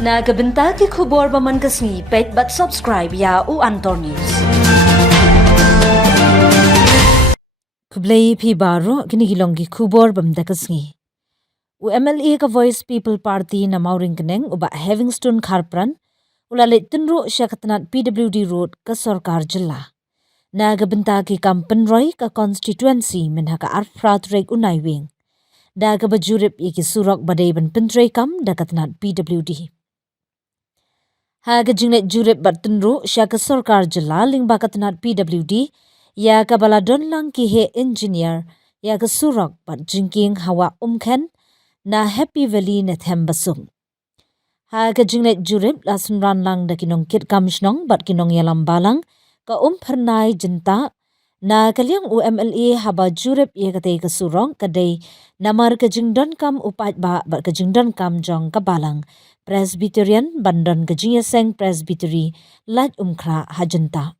Nagabenta ki khubor baman kasni pet but subscribe ya u Antor News. Kublai phi baro kini gilong ki khubor bamda kasni. U MLA ka Voice People Party na mauring keneng uba Havingstone Kharpran ulale tinro syakatnat PWD Road ka Sarkar Jilla. Nagabenta ki Kampenroy ka constituency minha ka Arfrat Reg Unai Wing. Daga bajurip iki surok badai ban pentrei kam dakatnat PWD. Haga jinglet jurip bertenru syaka Sarkar Jilla ling bakatnat PWD ya ka baladon lang ki he engineer ya ka surok bat jingking hawa umken na Happy Valley na thembasum. Haga jinglet jurip lasun ran lang da kinong kit kamshnong bat kinong yalam balang ka pernai jenta na kaliang UMLA haba jurip ya katay ka surong kaday namar ka jingdon kam upat ba bat ka jingdon kam jong ka balang Presbyterian Bandon Kajiyaseng Presbytery Lat Umkra Hajenta.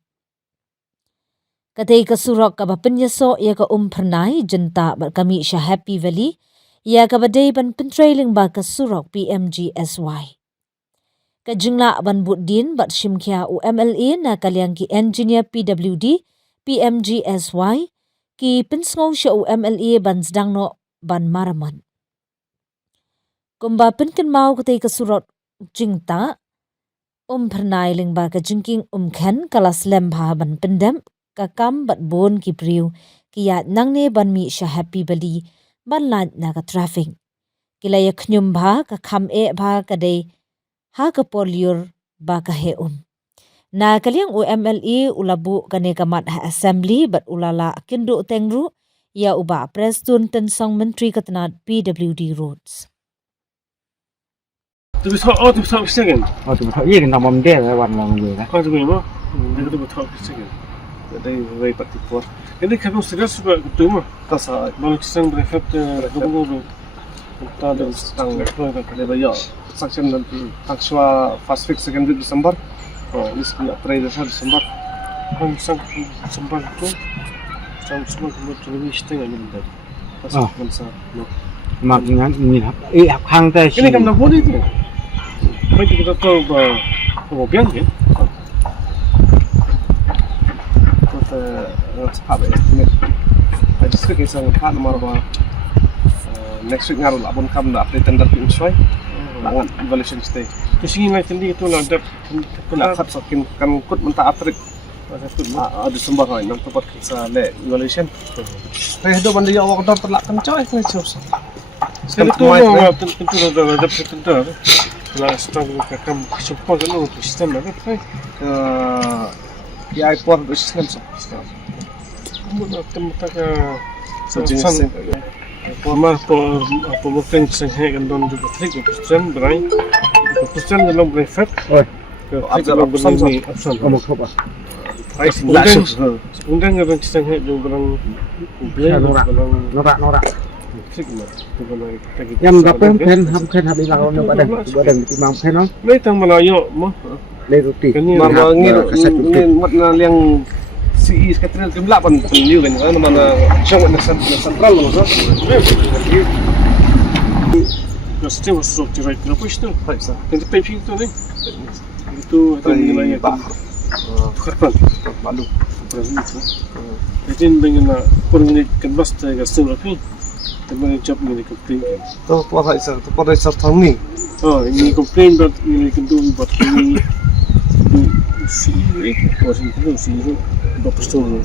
Katay kasurok kabapenyaso ya ka pernai jenta bat kami siya Happy Valley ya kabaday ban pentrailing ba kasurok PMGSY. Kajingla ban budin bat shimkya UMLA na kaliang ki engineer PWD PMGSY ki pensngong siya UMLA ban sedangno ban maraman. Kumba penken mau katay kasurot jingta pernai ling ba ka jingking ken kalas lembha ban pendem kakam bat bon ki priu kiya nangne ban mi sya Happy Valley ban lant na ka traffic kilaya knyum ba ka kham ba kaday ha ka poliur ba ka heum na kaliang UMLA ulabu kane kamat ha assembly bat ulala kindo tengru ya uba Preston tensong menteri katnat PWD Roads. Tu betul second. Oh, tu betul. Iya, kita mau mendek wan lang juga. Kau tu gimana? Itu betul second. Dari way particular. Ini kan serius juga tu mah. Tasa, malu kisah berefek dulu. Kita ada tang lepas kita bayar. Section nanti takswa fast fix second Desember. Oh, ini sekian April Desember. Kan sang Desember tu. Sang semua kemudian ini setengah ni benda. Pasal masa. Maknanya ini lah. Hang dah. Ini kan dah boleh tu. Baik kita tahu bahagian kan. Kita sepakat ya. Jadi sekarang kita sepakat nomor next week ngaruh abon kam dah update tender pin soy. Langan evaluation stay. Terus ini lagi tadi itu lah ada pendapat sakin kan kut mentah atrik. Ada sumber lain untuk tempat kita le evaluation. Saya dah banding awak dah terlak kencang ni susah. Sekali tu tentu ada tender. Kalau setang kakam support dulu sistem apa kan PI port sistem sistem. Kemudian tempat sejenis formal pembukaan sehingga don juga trik sistem berai sistem dalam brevet. Oh, ada option option. Oh, apa? Price kemudian ada sehingga juga norak. Yang berapa pen habis lawan badan timang pen no? Leitang Melayu mah. Leruti. Marma ngir matna yang si sekretariat jumlah pan penyu kan mana syawat sentral loh so. Sistem struktur itu apa itu? Baiklah. Yang piping itu ni. Itu nilai apa? Kharpan. Malu. Jadi dengan kurang kanvas terus tu Teman job ni komplain. Tu pada isar tahun ni. Oh, ini komplain buat ini kentu buat ini. Si ini, masih kentu si itu berapa setengah.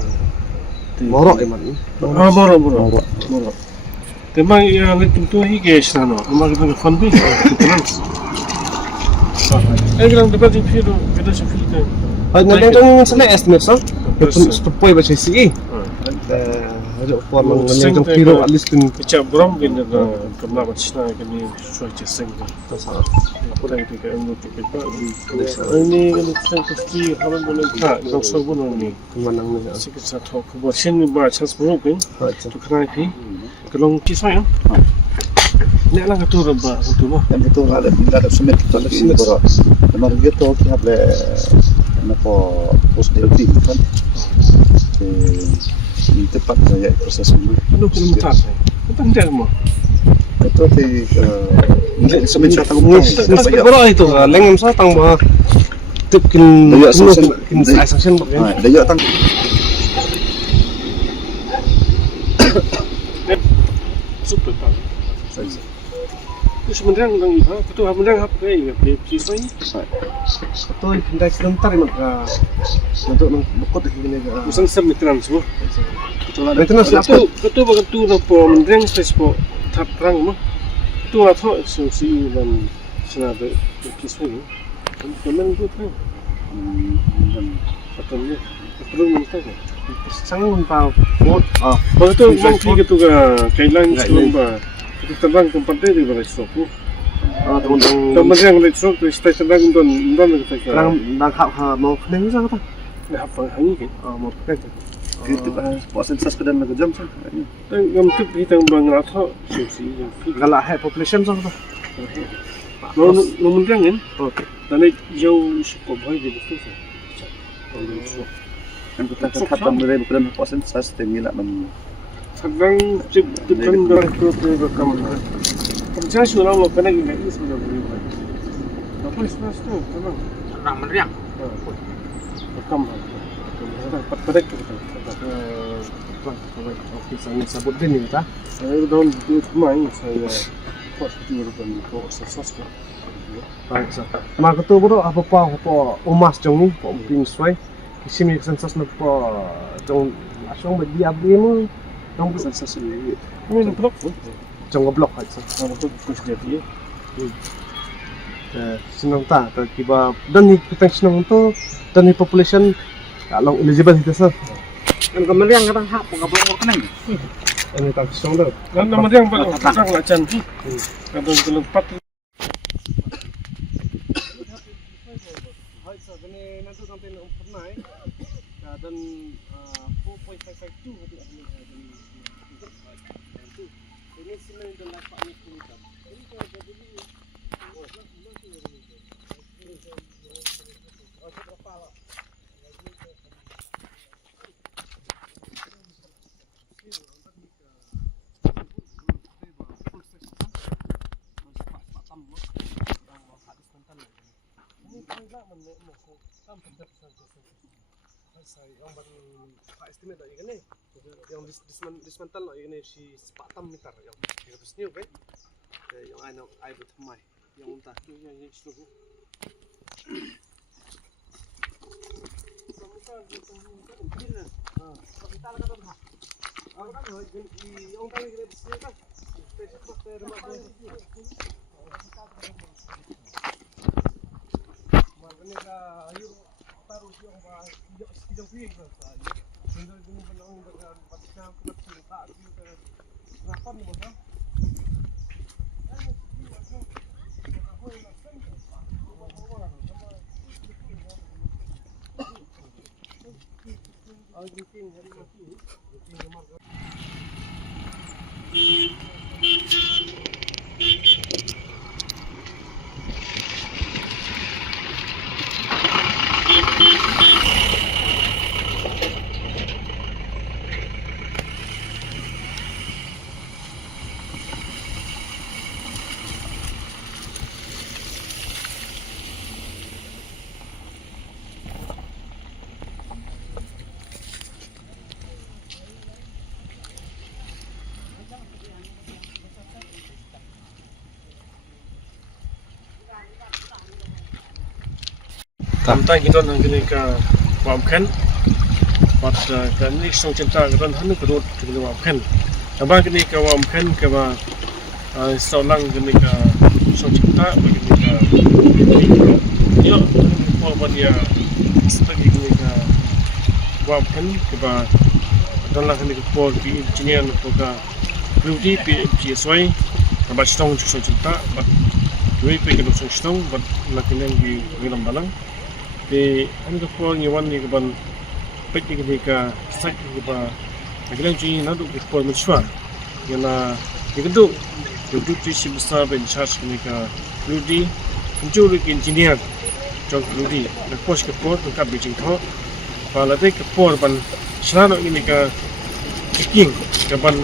Morok eman. Morok. Teman yang kentu ini guys, nano. Teman kita fund bi. Enggak dapat dipilih, kita sepilih. Nanti sana estimate so. Stopoi baca sih. Ada form yang piro at least kan kecap brom gini kemana macam ni suai ceseng pasal apa lagi tu kan untuk kita ini kan kita pasti harus boleh tak kalau sebelum ni mana ni sikit satu kebuat sini baca sebelum kan tu kena ni kalau kisah ya ni lah tu raba tu mah yang itu ada semet tu ada semet berat memang gitu kita boleh apa post duty kan tepat ya proses ini. Aduh, belum tahu saya. Tentang dia semua. Itu di Submit sa tagong Pero ito, lengam sa tang mga tip kin Daya kin sanction. kin sanction ba yan? Daya tang Super pa. Terus mendrang lang iba, ketua mendrang apa kayak ya, siswa ini. Ito hindi sebentar mag untuk ng bukod ini ga. Usang submitran semua. Ito na sa Ketua bagai tu na po mendrang space po tap rang mo. Ketua atau si dan senada siswa ini. Kemen tu kan. Katanya. Perlu minta kan. sangang pa bot Begitu mang tiga tu ka kailan sebelum ba. Itu terbang tempat dia di bawah stok. tong Teman yang lihat stok tu stay terbang don kita ka. rang nang ha mo nang sa ta Nah, apa hangi kan? mo pek gitu ba. Pasen sa pedan nagajam sa. Dan ngam tu kita bang atau susi yang fi. gala he population sa ta No mendrang kan? okay Dan jauh cukup baik di situ. Ang kata tang mere pedan pasen sa stemila man. Terbang cip terbang dari kota ke kamar. Kerja sudah lo kena gini ini sudah berubah. Apa ispas tu? Terbang. Orang meriang. Kamar. Pada kita. okay sang sabot din ni ta Saya dalam dua main saya pas dua bulan itu sukses kan. right sa ma ko to bro apa pa ko po umas jong ni po ping swai kisimi sensas na po jong asyong ba diabli mo jong Sa sini. Ini blok pun. jong block ha sa Kalau tu kus dia dia. sinong ta kiba dan ni kitang sinong to dan ni population kalong eligible hita sa Kan kemeriang kadang hak pengabung kenang. ani ta sinong daw Dan nama dia yang pasang lah cantik. Kadang kalau 4 dan 4.552 ini sini dan lapak ni kilogram ini kalau jadi yang baru Pak estimate lagi kan yang dismantle lagi ni si 4 meter yang 300 new kan yang ano ay bertambah yang unta yang seluruh. yang tadi kita disini kan spesies dari rumah mereka ayo taruh yang yang pilih kan tinggal gini benang dengan pasca kecil tak gitu berapa nih bos Tamtai kita nak kena ke wamkan. Pada kan ni song cinta kita nak kerut kena wamkan. Tambah kena ke wamkan ke ba seorang kena ke song cinta bagi kena ke. Yo, apa dia studi kena ke wamkan ke ba dan lah kena ke pol di engineer untuk ke beauty PSY. Tambah song cinta. Dua pergi ke song but nak kena di dalam balang. Di anda pun nyawan ni keban pek ni ke site ni keban akhirnya jadi nak duk pun mencuat yang na itu tu si besar ben charge ni ke Rudy mencuri engineer jauh Rudy nak pos ke port untuk Beijing thau pada ke port ban selama ini ke checking keban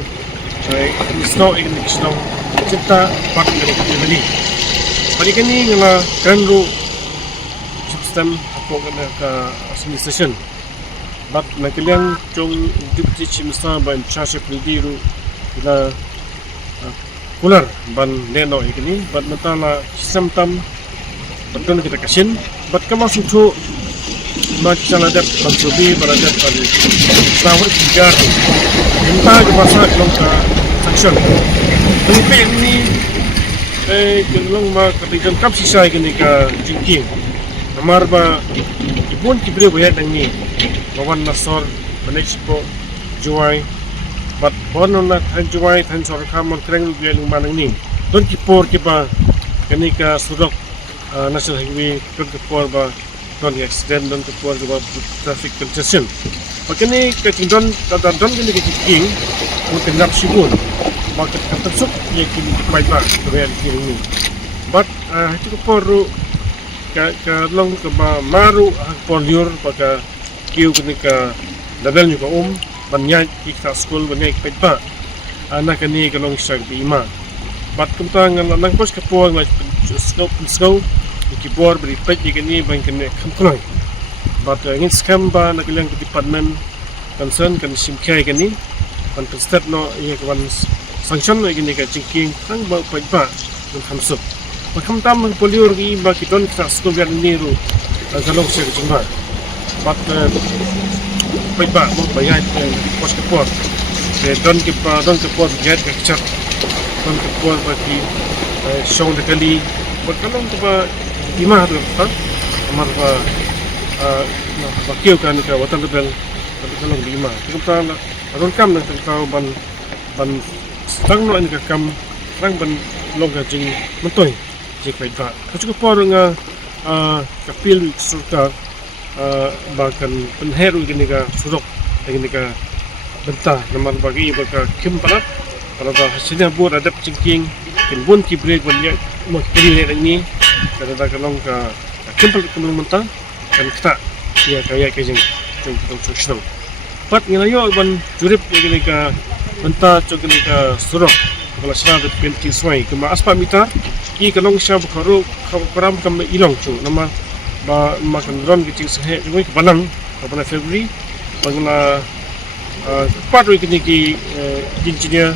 saya install ini cinta pak dari beli. Bagi kini ngala kanru sistem apa kena ke administration. But nakiliang chong deputy chief minister ban charge peldiru ila kular ban neno ikini but natala sistem tam betul kita kasin but kamasuk tu macam ada bantubi berada pada selawat tiga entah ke masa kelongka sanction tapi ini kelong ma ketijan kap sisa ini ke jingking namar ba ibun kibre bayat ini bawan nasor benexipo juai but bonon na tan juai tan sor kamon kreng lu biang manang ni don kipor kiba kenika surok national highway don kipor ba don accident don kipor ba traffic congestion pakini ketingdon don kini kiking mungkin nap sibun maka tertusuk ye kini kipai ba bayat ini but itu kipor ka long ke ba maru por liur baka kiu kenika level ni ko banyak kita school banyak kita anak ini kalau ngisag di ima bat kumtang nang pos kapor mas scope kibor beri pet ini bang kene kamplai bat ngin scam ba nak yang department concern kan simkai kini kan step no ye kan sanction no ini ka jingking tang ba pet ba mun hamsup bakam tam poliur gi ba kiton kita school gan ni ru kalau ngisag jumba bat baik mau bayar pos kepor, don kepor bayar kecap, don kepor bagi show dekali, berkalung kepa lima tu kan, amar bakiu kan ke watan rebel, berkalung lima. Kita don kam nak tahu ban stang no ini kam, rang ban longga jing mentoy, jik baik ba. Kau kepor nga kapil sultan. Bahkan penheru gini ka surok gini ka bentah nama bagi baka kim palat kalau dah hasilnya buat ada cingking kimbun kibrek banyak mau pilih ini kalau dah kalau ka kim palat kemudian mentah kan kita ya kayak kejeng kita susah pat ngelayo ban jurip gini ka bentah cok gini ka surok kalau selama penting suai kema aspa mitar ki kalau siapa karu karam kam ilong tu nama ba makan ron kecil sehe juga kepanang pada Februari bagaimana part ini ki engineer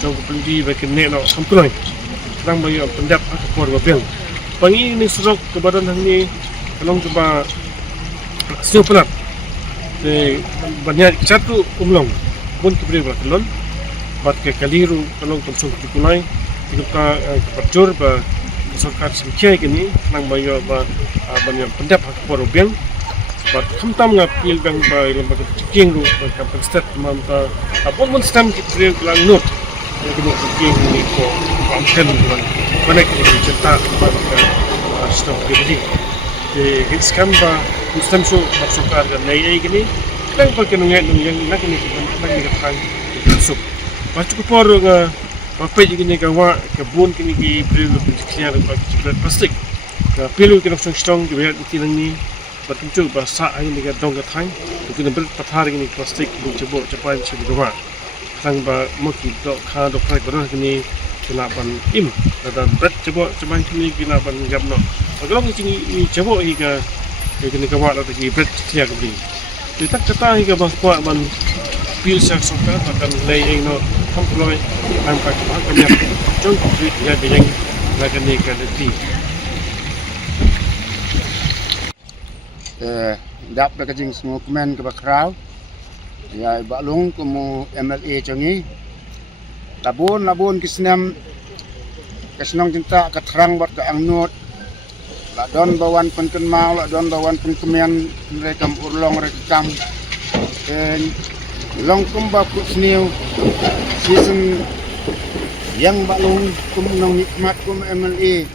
jauh peldi bagian neno sampulai orang banyak pendap akor gopel pangi ini surok kebadan ini kalau coba siapa de banyak satu umlong pun kibri berkelon bat ke kaliru kalau konsum dikulai kita perjur ba सरकार संख्या ini nang bayo ba banyak pendap hak porobiang but kamtam nga pil bang ba ilang ba king ru ba kampung stat manta apon mon stam kitre lang not kini king ni ko amken ban banek ni cerita ba ka stop gidi de hits kam ba stam so maksukar ga nei gini lang pa kenu ngai nung yang nak ni ban ni ka thang sup ba chu por nga Bapak juga ni kawa kebun kini ki perlu berjaya dapat cipat plastik. Perlu kena strong juga di ni. Bertuju bahasa ini kita dong ketang. Kita berpathar ini plastik berjebol cepat bisa dibawa. Tang ba mungkin dok kah dok prai korang kini kelapan im. Dan berat jebol cepat kini kelapan jamno. Kalau kini jebol hingga kini kawa atau ki berat tiap kali. Kita kata hingga bahwa ban pil sak sokar akan lay no kamploi angka banyak contoh ya yang lagan ni kan di dap da kajing semua komen ke bakrau ya balung kemu MLA changi labun kisnam cinta keterang buat ke angnut la don bawan penken mau la don bawan penkemen mereka urlong rekam long kumba kusniu season yang balung kumnong nikmat kum MLA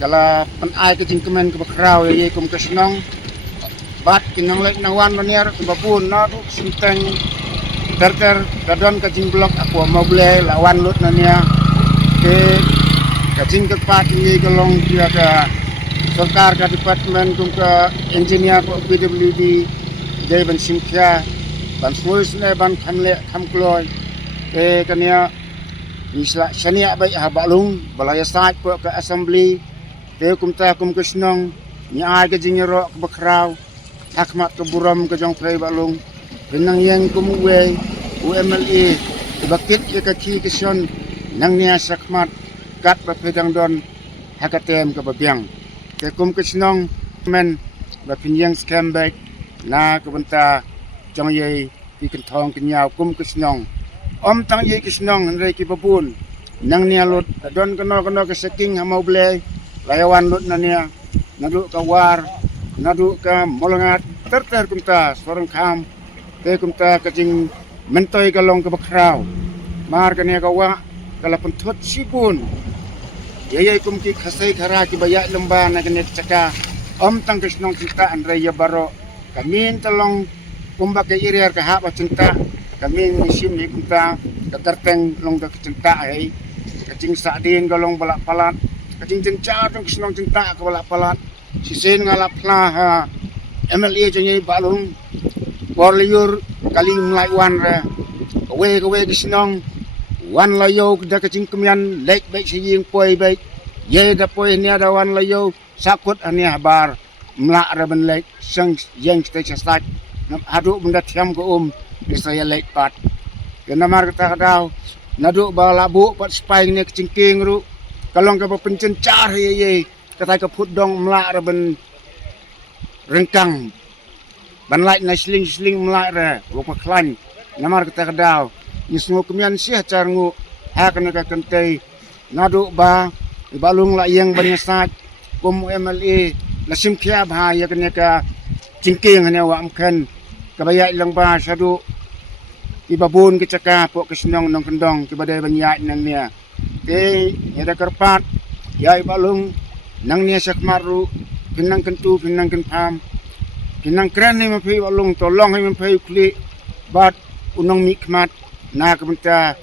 kala penai ke jingkemen ke bakrau ye kum kesnong bat kinang lek nawan maniar babun na du sinteng terter dadon ke jing blok aku mau beli lawan lut nania ke kajing ke pat ini kelong dia ke सरकार का डिपार्टमेंट उनका इंजीनियर को PWD जय बन सिंखिया बन स्मूस ने बन खमले खमक्लोय के कन्या Isla Shania baik ha balung balaya sat po ke assembly te kumta kum kusnong ni ai ke jingero ke bakrau hakmat ke buram ke jong prei balung benang yang kum we UMLE bakit ke kaki kesion nang nia sakmat kat ba pedang don hakatem ke babiang te kum kusnong men ba pinyang scam back na ke benta jong ye pi kentong kenyau kum kusnong om tang ye kisnong ndai ki babun nang nia lut don kono ke saking hamau ble layawan lut na nia nadu ka war nadu ka molangat ter kumta sorong kham te kumta kajing mentoi kalong ke bakrau mar ka nia ka wa kala pentot sipun ye kum ki khasai khara ki baya lemba na kene caka om tang kisnong kita andrai ya baro kamin talong kumba ke iriar ka ha ba cinta kami musim ni kita terteng long dak cinta ai kacing sadin galong balak palat kacing cinca tong kisnong cinta ke balak palat sisen ngalap lah MLA jeng balung borliur kali mulai wan re we kisnong wan layo da kacing kemian lek baik siying poi baik ye da poi ni ada wan layo sakut ani habar mlak re ben lek sang yang kita stat adu benda tiam ko saya lepat kena mar kata kadau nadu bala bu pat spy ni kecingking ru kalong ka pencencar ye kata ka pudong mlak ra ben rengkang ban lai na sling mlak ra wo pa klan namar kata kadau nisngo kemian sia carngu ha kana ka kentai nadu ba balung la yang ban sat kum MLA lasim khia bha ya kana ka cingking hanya wa amkan kabaya ilang ba sadu ibabun ke caka pok kesenong nong kendong ke badai banyak nang nia te ada kerpat ya ibalung nang nia sakmaru pinang kentu pinang kenpam pinang kran ni mapi balung tolong hai mapi kuli bat unong mikmat na kebenta